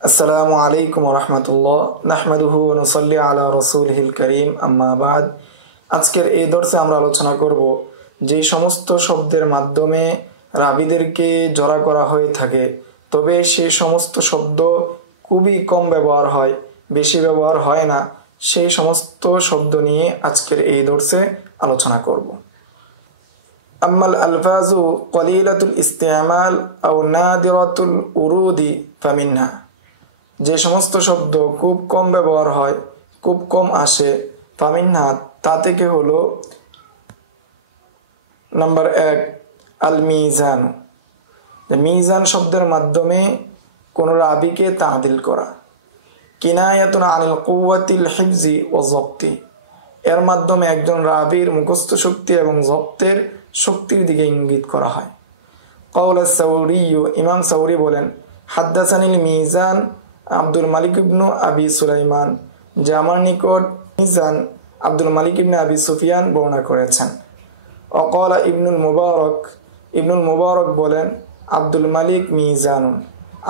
আসসালামু আলাইকুম ওয়া রাহমাতুল্লাহ নাহমাদুহু ওয়া নুসাল্লি আলা রাসূলিহিল কারীম আম্মা বাদ। আজকের এই দর্সে আমরা আলোচনা করব যে সমস্ত শব্দের মাধ্যমে রাবীদেরকে জড়া করা হয়ে থাকে, তবে সেই সমস্ত শব্দ খুবই কম ব্যবহার হয়, বেশি ব্যবহার হয় না, সেই সমস্ত শব্দ নিয়ে আজকের এই দর্সে আলোচনা করব। আম্মাল আলফাজু কলিলাতুল ইস্তেমাল আও নাদিরাতুল উরুদি ফামিনহা, যে সমস্ত শব্দ খুব কম ব্যবহার হয়, খুব কম আসে, ফামিনহা তা থেকে হলো নাম্বার 1 আল মিজান, মিজান শব্দের মাধ্যমে কোন রাবীকে তাদিল করা। কিনায়াতুন আনিল কুওয়াতিল হিফজি ওয়া যবতি, এর মাধ্যমে একজন রাবীর মুখস্থ শক্তি এবং জব্তের শক্তির দিকে ইঙ্গিত করা হয়। কাওলা সাউরি, ইমাম সাউরি বলেন, হাদ্দাসানিল মিজান আব্দুল মালিক ইবনু আবি সুলাইমান, যে আমার নিকট মিজান আব্দুল মালিক ইবনে আবি সুফিয়ান বর্ণনা করেছেন। অকালা ইবনুল মুবারক বলেন, আব্দুল মালিক মিজানুন,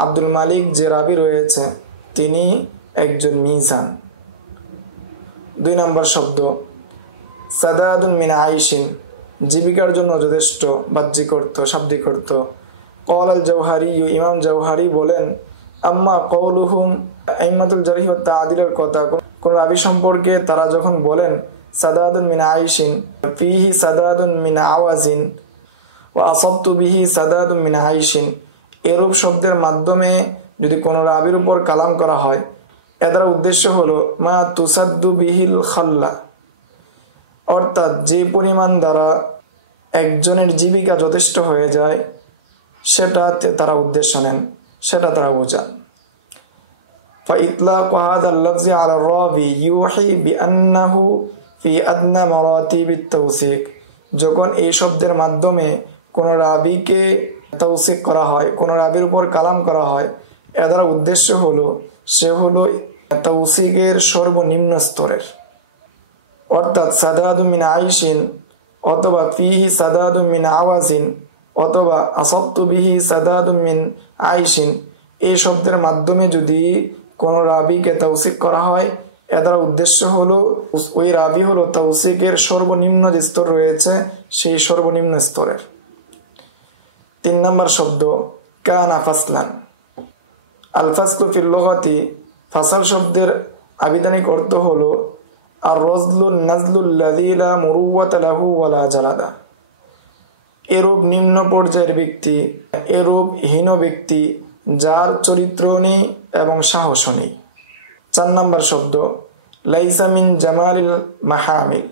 আব্দুল মালিক যে রাবী রয়েছে তিনি একজন মিজান। 2 নম্বর শব্দ সাদাদুন মিন আইশিন, জীবিকার জন্য যথেষ্ট, বাহ্যিক অর্থ, শাব্দিক অর্থ। ক্বাল আল জাওহারি, ইমাম জাওহারি বলেন, আম্মা কওলুহুম আইম্মাতুল জারহি ওয়াত তা'দিলের কথা, কোন রাবী সম্পর্কে তারা যখন বলেন সাদাদুন মিন আইশিন ফিহি সাদাদুন মিন আওয়াজিন ওয়া আসাবতু বিহি সাদাদুন মিন আইশিন, এরূপ শব্দের মাধ্যমে যদি কোনো রাবীর উপর কালাম করা হয়, এর উদ্দেশ্য হলো মা তুসাদ্দু বিহিল খাল্লা, অর্থাৎ যে পরিমাণ দ্বারা একজনের জীবিকা যথেষ্ট হয়ে যায় সেটাতে তারা উদ্দেশ্য নেন, সেটা তারা বোঝান। فإطلاق هذا اللفظ على الراوي يوحي بأنه في أدنى مراتب التوثيق, যখন এই শব্দের মাধ্যমে কোন রাবীকে তৌসিক করা হয়, কোন রাবীর উপর কালাম করা হয়, এর দ্বারা উদ্দেশ্য হলো সে হলো তৌসিকের সর্বনিম্ন স্তরের, অর্থাৎ সাদাদু মিন আইশিন অথবা ফিহি সাদাদু মিন আওয়াজিন অথবা আসাবতু বিহি সাদাদু মিন আইশিন, এই শব্দের মাধ্যমে যদি কোন রাবীকে তৌসিক করা হয়, এর দ্বারা উদ্দেশ্য হলো ওই রাবী হলো তৌসিকের সর্বনিম্ন যে স্তর রয়েছে সেই সর্বনিম্ন স্তরের। 3 নম্বর শব্দ কানা ফাসলান। আল ফাসলু ফিল লুগাতি, ফাসাল শব্দের আবিধানিক অর্থ হলো আর রজলুন নাজলুল্লাযী লা মুরুওয়াতা লাহু ওয়ালা জালাদা, এরূপ নিম্ন পর্যায়ের ব্যক্তি, এরূপ হীন ব্যক্তি যার চরিত্র নেই এবং সাহস নেই। 4 নম্বর শব্দ লাইসা মিন জামালিল মাহামিল।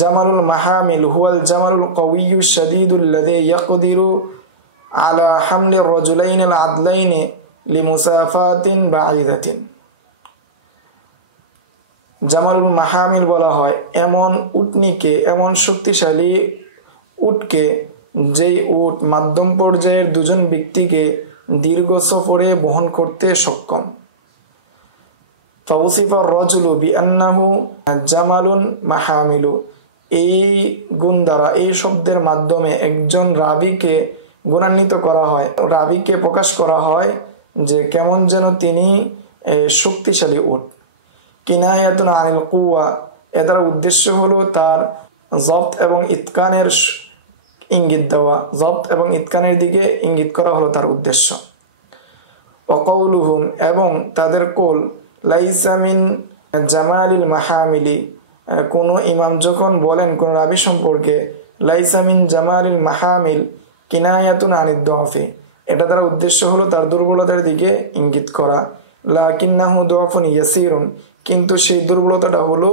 জামালুল মাহামিল হুয়াল জামালুল কওয়িয়্যুশ শাদীদুল্লাযী ইয়াকদিরু আলা হামলির রাজুলাইনিল আদলাইনি লিমুসাফাতিন বাঈদাতিন। জামালুল মাহামিল বলা হয় এমন উটনিকে, এমন শক্তিশালী উটকে যেই উট মাধ্যম পর্যায়ের 2 জন ব্যক্তিকে দীর্ঘ সফরে বহন করতে সক্ষম। ফাউসিফার রাজুলু বিআন্নাহু জামালুন মাহামিলু, এই গুণ দ্বারা, এই শব্দের মাধ্যমে একজন রাবীকে গুণান্বিত করা হয়, রাবীকে প্রকাশ করা হয় যে কেমন যেন তিনি শক্তিশালী উট। কিনায়াতুন আনিল কুওয়া, এর উদ্দেশ্য হলো তার জব্ত এবং ইতকানের ইঙ্গিত দেওয়া, জব্ত এবং ইতকানের দিকে ইঙ্গিত করা হলো তার উদ্দেশ্য। ওয়াকাউলুহুম, এবং তাদের কোল, লাইসা মিন জামালিল মাহামিলি, কোন ইমাম যখন বলেন কোন রাবী সম্পর্কে লাইসা মিন জামালিল মাহামিল কিনায়াতুন আনিদ দুআফি, এটা দ্বারা উদ্দেশ্য হলো তার দুর্বলতার দিকে ইঙ্গিত করা। লাকিন্নাহু দুআফুন ইয়াসিরুন, কিন্তু সেই দুর্বলতাটা হলো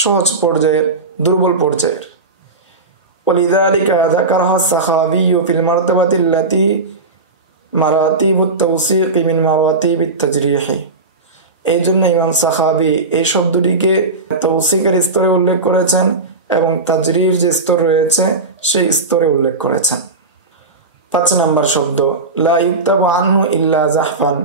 সহজ পর্যায়ের, দুর্বল পর্যায়ের। ওয়ালিযালিকা যাকারাহা সাখাবী ফিল মারতাবাতিল্লাতী মারাতিবুত তাওসীক মিন মারাতিবিত তাজরিহ, এই জন্য ইমাম সাখাবী এই শব্দটিকে তৌসিকের স্তরে উল্লেখ করেছেন এবং তাজরির যে স্তর রয়েছে সেই স্তরে উল্লেখ করেছেন। 5 নম্বর শব্দ লা ইউক্তাবু আনহু ইল্লা জাহফান,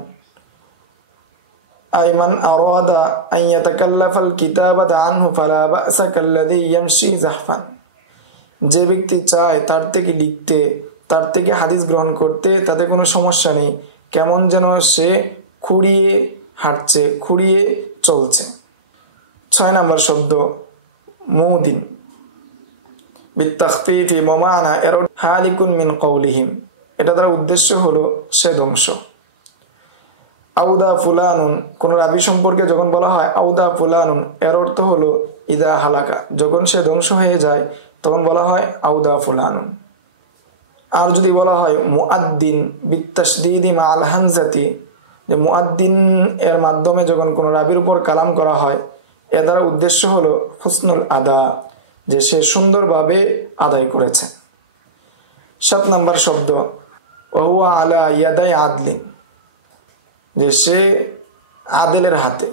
আইমান আরাদা আন ইয়াতাকাল্লাফাল কিতাবাতা আনহু ফালা বা'সা কাল্লাযী ইয়ামশি জাহফান, যে ব্যক্তি চায় তার থেকে লিখতে, তার থেকে হাদিস গ্রহণ করতে, তাতে কোনো সমস্যা নেই, কেমন যেন সে খুঁড়িয়ে হাঁটছে, খুঁড়িয়ে চলছে। 6 নম্বর শব্দ মুদিন বিত্তাখফিফি মা'মানা এর হালিকুন মিন কওলিহিম, এটা দ্বারা উদ্দেশ্য হলো সে ধ্বংস। আউদা ফুলানুন, কোন রাবি সম্পর্কে যখন বলা হয় আউদা ফুলানুন এর অর্থ হলো ইদা হালাকা, যখন সে ধ্বংস হয়ে যায় তখন বলা হয় আউদা ফুলানুন। আর যদি বলা হয় মুআদ্দিন বিত্তাশদীদি মা'আল হামজাতি, যে মুআদ্দিন এর মাধ্যমে যখন কোন রাবির উপর কালাম করা হয় এর দ্বারা উদ্দেশ্য হলো হুসনুল আদা, যে সে সুন্দরভাবে আদায় করেছে। 7 নম্বর শব্দ ওয়া আলা ইয়াদাই আদলিন, যে সে আদেলের হাতে।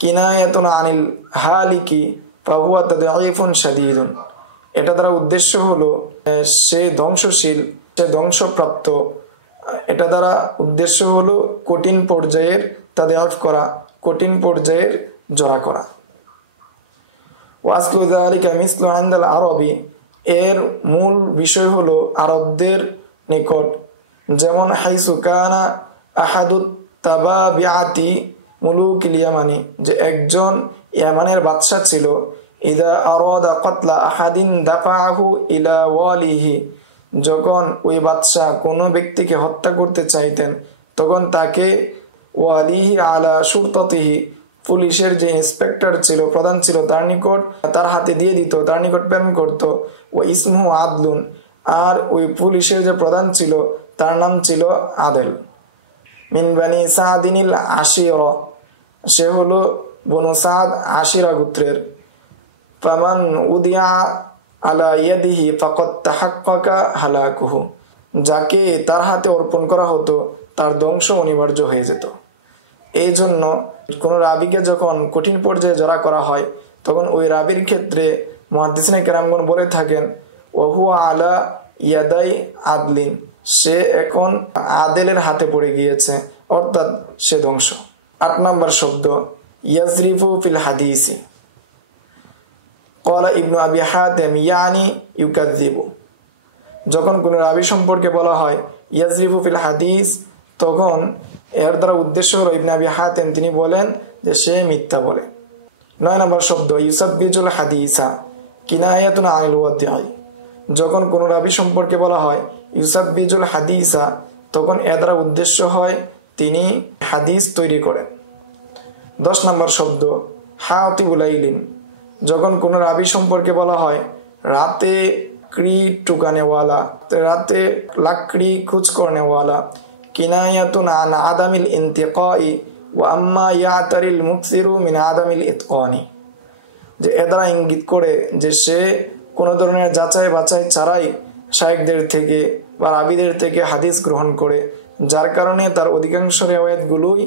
কিনায়াতুন আনিল হালিকি ফাহুয়া তাদঈফুন শাদীদুন, এটা দ্বারা উদ্দেশ্য হলো সে ধ্বংসশীল, সে ধ্বংসপ্রাপ্ত। এটা দ্বারা উদ্দেশ্য হলো কঠিন পর্যায়ের তাদঈফ করা, কঠিন পর্যায়ের জড়া করা। ওয়াসলু যালিকা মিসলু ইনদাল আরবি, এর মূল বিষয় হলো আরবদের নিকট, যেমন হাইসু কানা আহাদুত তাবাবিআতি মুলুকিল ইয়ামানি, যে একজন ইয়ামানের বাদশা ছিল, ইদা আরাদা কতলা আহাদিন দাফাআহু ইলা ওয়ালিহি, যখন ওই বাদশা কোনো ব্যক্তিকে হত্যা করতে চাইতেন তখন তাকে ওয়ালিহি আলা শুরতাতিহি, পুলিশের যে ইন্সপেক্টর ছিল, প্রধান ছিল, তার নিকট, তার হাতে দিয়ে দিত, তার নিকট প্রেরণ করত। ও ইসমু আদলুন, আর ওই পুলিশের যে প্রধান ছিল তার নাম ছিল আদেল। মিন বানি সাদিনিল আশিরা, সে হলো বনু সাদ আশিরা গোত্রের। ফামান উদিয়া আলা ইয়াদিহি ফাকাদ তাহাক্কাকা হালাকুহু, যাকে তার হাতে অর্পণ করা হতো তার ধ্বংস অনিবার্য হয়ে যেত। এই জন্য কোন রাবিকে যখন কঠিন পর্যায়ে জড়া করা হয় তখন ওই রাবির ক্ষেত্রে মুহাদ্দিসিনে কেরামগণ বলে থাকেন ওহুয়া আলা ইয়াদাই আদলিন, সে এখন আদেলের হাতে পড়ে গিয়েছে, অর্থাৎ সে ধ্বংস। 8 নম্বর শব্দ ইয়াজরিফু ফিল হাদিসি, ক্বালা ইবনু আবি হাতিম ইয়ানি ইউকাযযিবু, যখন কোন রাবি সম্পর্কে বলা হয় ইয়াজরিফু ফিল হাদিস তখন এর দ্বারা উদ্দেশ্য হলো ইবনে আবি হাতিম তিনি বলেন যে সে মিথ্যা বলে। 9 নম্বর শব্দ ইউসাব্বিজুল হাদিসা কিনায়াতুন আনিল ওয়াদিই, যখন কোন রাবি সম্পর্কে বলা হয় ইউসাব্বিজুল হাদিসা তখন এর দ্বারা উদ্দেশ্য হয় তিনি হাদিস তৈরি করেন। 10 নম্বর শব্দ হাতিবুল লাইলিন, যখন কোন রাবি সম্পর্কে বলা হয় রাতে ক্রি টুকানেওয়ালা, রাতে লাকড়ি খুঁজ করনেওয়ালা। কিনায়াতুন আন আদামিল ইনতিকাই ওয়া আম্মা ইয়াতারিল মুকসিরু মিন আদামিল ইতকানি, যে এ দ্বারা ইঙ্গিত করে যে সে কোনো ধরনের যাচাই বাছাই ছাড়াই শায়েখদের থেকে বা রাবিদের থেকে হাদিস গ্রহণ করে, যার কারণে তার অধিকাংশ রিওয়ায়াতগুলোই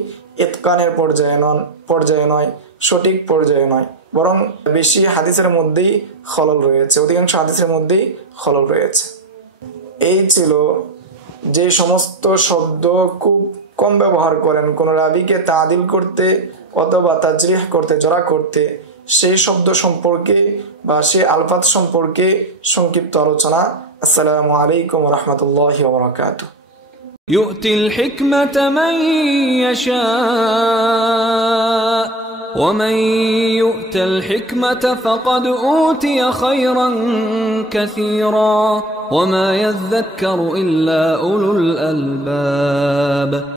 ইতকানের পর্যায়ে নয়, সঠিক পর্যায়ে নয়, বরং বেশি হাদিসের মধ্যেই খলল রয়েছে, অধিকাংশ হাদিসের মধ্যেই খলল রয়েছে। এই ছিল যে সমস্ত শব্দ খুব কম ব্যবহার করেন কোন রাবিকে তাদিল করতে অথবা তাজরিহ করতে, জড়া করতে, সেই শব্দ সম্পর্কে বা সেই আলফাজ সম্পর্কে সংক্ষিপ্ত আলোচনা। আসসালামু আলাইকুম ওয়া রাহমাতুল্লাহি ওয়া বারাকাতুহু। يؤتي الحكمة من يشاء ومن يؤت الحكمة فقد أوتي خيرا كثيرا وما يذكر إلا أولو الألباب.